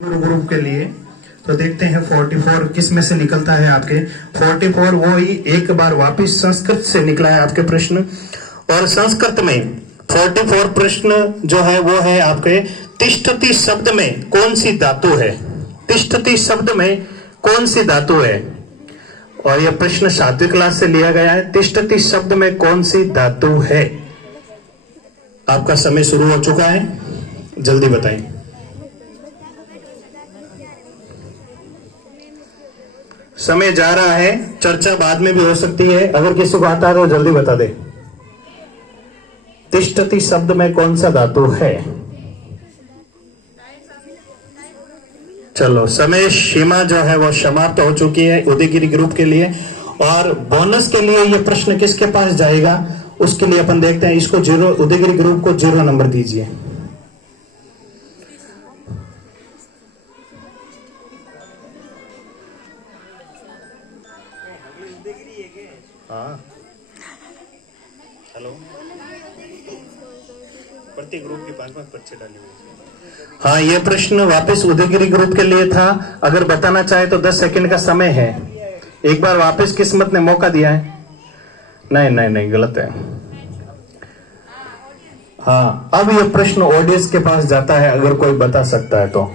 Group के लिए तो देखते हैं 44 किस में से निकलता है आपके 44 वो ही एक बार वापिस संस्कृत से निकला है आपके प्रश्न। और संस्कृत में 44 प्रश्न जो है वो है आपके तिष्ठति शब्द में कौन सी धातु है, तिष्ठति शब्द में कौन सी धातु है। और यह प्रश्न 7वीं क्लास से लिया गया है। तिष्ठति शब्द में कौन सी धातु है। आपका समय शुरू हो चुका है, जल्दी बताएं। समय जा रहा है, चर्चा बाद में भी हो सकती है, अगर किसी को आता है तो जल्दी बता दे। तिष्ठति शब्द में कौन सा धातु है। चलो समय सीमा जो है वो समाप्त हो चुकी है उदयगिरी ग्रुप के लिए। और बोनस के लिए ये प्रश्न किसके पास जाएगा उसके लिए अपन देखते हैं। इसको 0, उदयगिरी ग्रुप को 0 नंबर दीजिए। हाँ हेलो, प्रति ग्रुप की 5-5 पर्चे डाली हुई। हाँ ये प्रश्न वापस उदयगिरी ग्रुप के लिए था। अगर बताना चाहे तो 10 सेकंड का समय है। एक बार वापस किस्मत ने मौका दिया है। नहीं नहीं नहीं गलत है। हाँ अब ये प्रश्न ऑडियंस के पास जाता है, अगर कोई बता सकता है तो।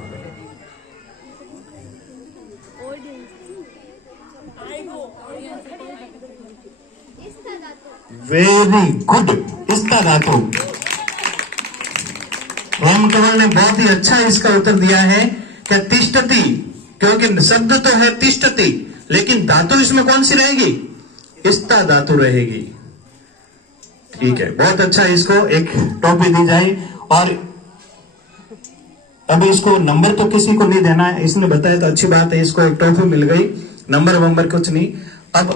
वेरी गुड, इसका धातु। ओम कंवल ने बहुत ही अच्छा इसका उत्तर दिया है कि तिष्ठति, क्योंकि शब्द तो है तिष्ठति लेकिन धातु इसमें कौन सी रहेगी, इस्ता धातु रहेगी। ठीक है, बहुत अच्छा। इसको एक टॉपी दी जाए। और अभी इसको नंबर तो किसी को नहीं देना है, इसने बताया तो अच्छी बात है, इसको एक टॉफी मिल गई। नंबर कुछ नहीं। अब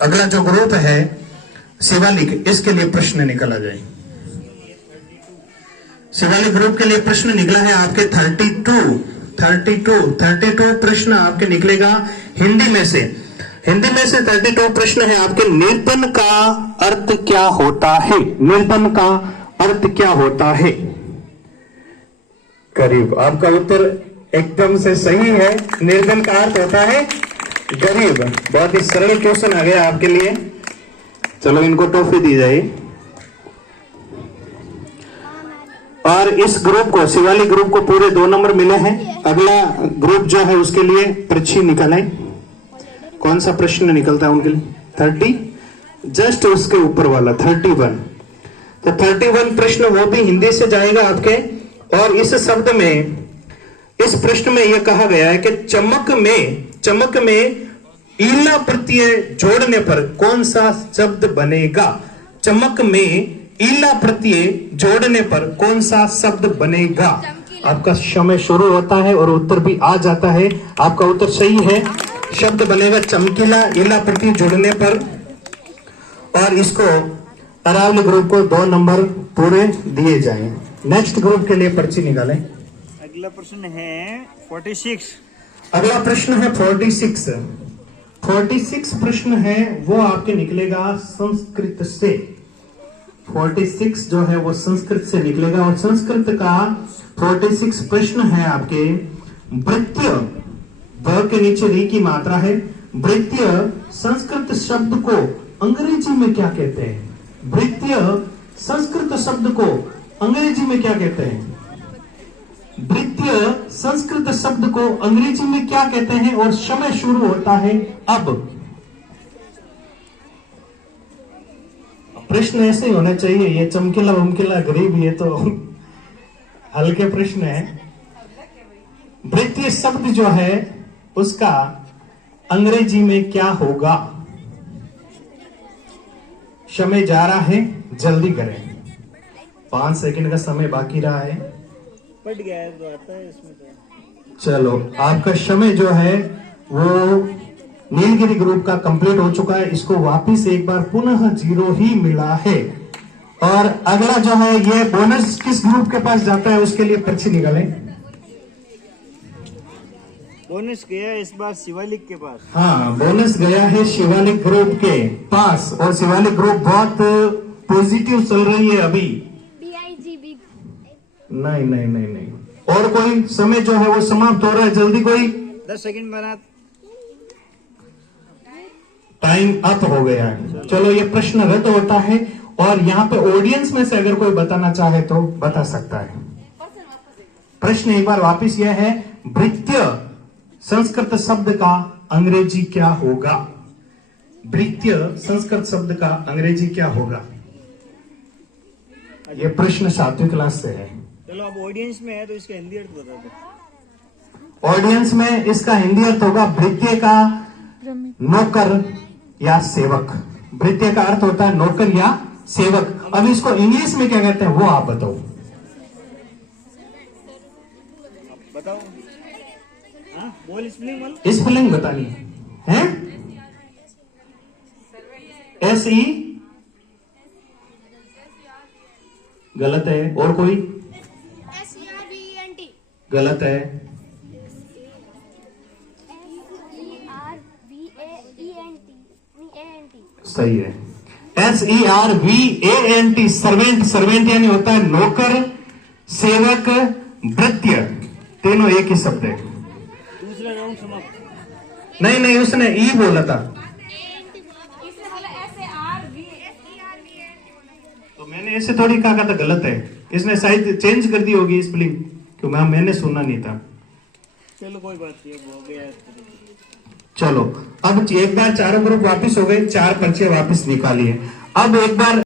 अगला जो ग्रुप है शिवालिक, इसके लिए प्रश्न निकाला जाए। शिवालिक ग्रुप के लिए प्रश्न निकला है आपके 32 प्रश्न आपके निकलेगा हिंदी में से। 32 प्रश्न है आपके। निर्धन का अर्थ क्या होता है, निर्धन का अर्थ क्या होता है। गरीब, आपका उत्तर एकदम से सही है। निर्धन का अर्थ होता है गरीब। बहुत ही सरल क्वेश्चन आ गया आपके लिए। चलो इनको टॉफी दी जाए। और इस ग्रुप को, शिवालिक ग्रुप को पूरे 2 नंबर मिले हैं। अगला ग्रुप जो है उसके लिए पर्ची निकालें। कौन सा प्रश्न निकलता है उनके लिए 30, जस्ट उसके ऊपर वाला 31। तो 31 प्रश्न वो भी हिंदी से जाएगा आपके। और इस शब्द में, इस प्रश्न में यह कहा गया है कि चमक में ईला प्रत्यय जोड़ने पर कौन सा शब्द बनेगा। चमक में ईला प्रत्यय जोड़ने पर कौन सा शब्द बनेगा। आपका समय शुरू होता है और उत्तर भी आ जाता है। आपका उत्तर सही है, शब्द बनेगा चमकीला ईला प्रत्यय जोड़ने पर। और इसको अरावली ग्रुप को 2 नंबर पूरे दिए जाएं। नेक्स्ट ग्रुप के लिए पर्ची निकालें। अगला प्रश्न है 46। अगला प्रश्न है 46 प्रश्न है वो आपके निकलेगा संस्कृत से। 46 जो है वो संस्कृत से निकलेगा। और संस्कृत का 46 प्रश्न है आपके। वृत्य, ब के नीचे री की मात्रा है। वृत्य संस्कृत शब्द को अंग्रेजी में क्या कहते हैं। वृत्य संस्कृत शब्द को अंग्रेजी में क्या कहते हैं। वृत्य संस्कृत शब्द को अंग्रेजी में क्या कहते हैं। और समय शुरू होता है अब। प्रश्न ऐसे ही होना चाहिए। ये चमकीला वमकीला गरीब, ये तो हल्के प्रश्न है। वृत्तीय शब्द जो है उसका अंग्रेजी में क्या होगा। समय जा रहा है, जल्दी करें। 5 सेकंड का समय बाकी रहा है। पट गया है तो आता है इसमें तो। चलो आपका समय जो है वो नीलगिरी ग्रुप का कंप्लीट हो चुका है। इसको वापिस एक बार पुनः 0 ही मिला है। और अगला जो है ये बोनस किस ग्रुप के पास जाता है उसके लिए पर्ची निकालें। बोनस गया इस बार शिवालिक के पास। हाँ बोनस गया है शिवालिक ग्रुप के पास। और शिवालिक ग्रुप बहुत पॉजिटिव चल रही है अभी। नहीं नहीं नहीं नहीं और कोई? समय जो है वो समाप्त हो रहा है, जल्दी कोई। 10 सेकंड बना। टाइम अप हो गया है। चलो ये प्रश्न रद्द होता है, और यहाँ पे ऑडियंस में से अगर कोई बताना चाहे तो बता सकता है। प्रश्न एक बार वापिस यह है, भृत्य संस्कृत शब्द का अंग्रेजी क्या होगा? भृत्य संस्कृत शब्द का अंग्रेजी क्या होगा? यह प्रश्न 7वीं क्लास से है। चलो अब ऑडियंस में है तो इसका हिंदी अर्थ बता दो। ऑडियंस में इसका हिंदी अर्थ होगा भृत्य का नौकर या सेवक। भृत्य का अर्थ होता है नौकर या सेवक। अब इसको इंग्लिश में क्या कहते हैं वो आप बताओ। बताओ। हाँ बोल स्पेलिंग बोल। स्पेलिंग बतानी है? SE गलत है। और कोई? SERVENT गलत है। सही है। SERVANT servant. सर्वेंट यानी होता है नौकर, सेवक, भृत्य, तीनों एक ही शब्द है। दूसरा राउंड समाप्त। नहीं नहीं, उसने ई बोला था तो मैंने ऐसे थोड़ी कहा था गलत है। इसने शायद चेंज कर दी होगी स्पेलिंग, क्योंकि मैंने सुना नहीं था। चलो कोई बात नहीं, हो गया। चलो अब एक बार चारों ग्रुप वापस हो गए, 4 पर्चे वापस निकालिए। अब एक बार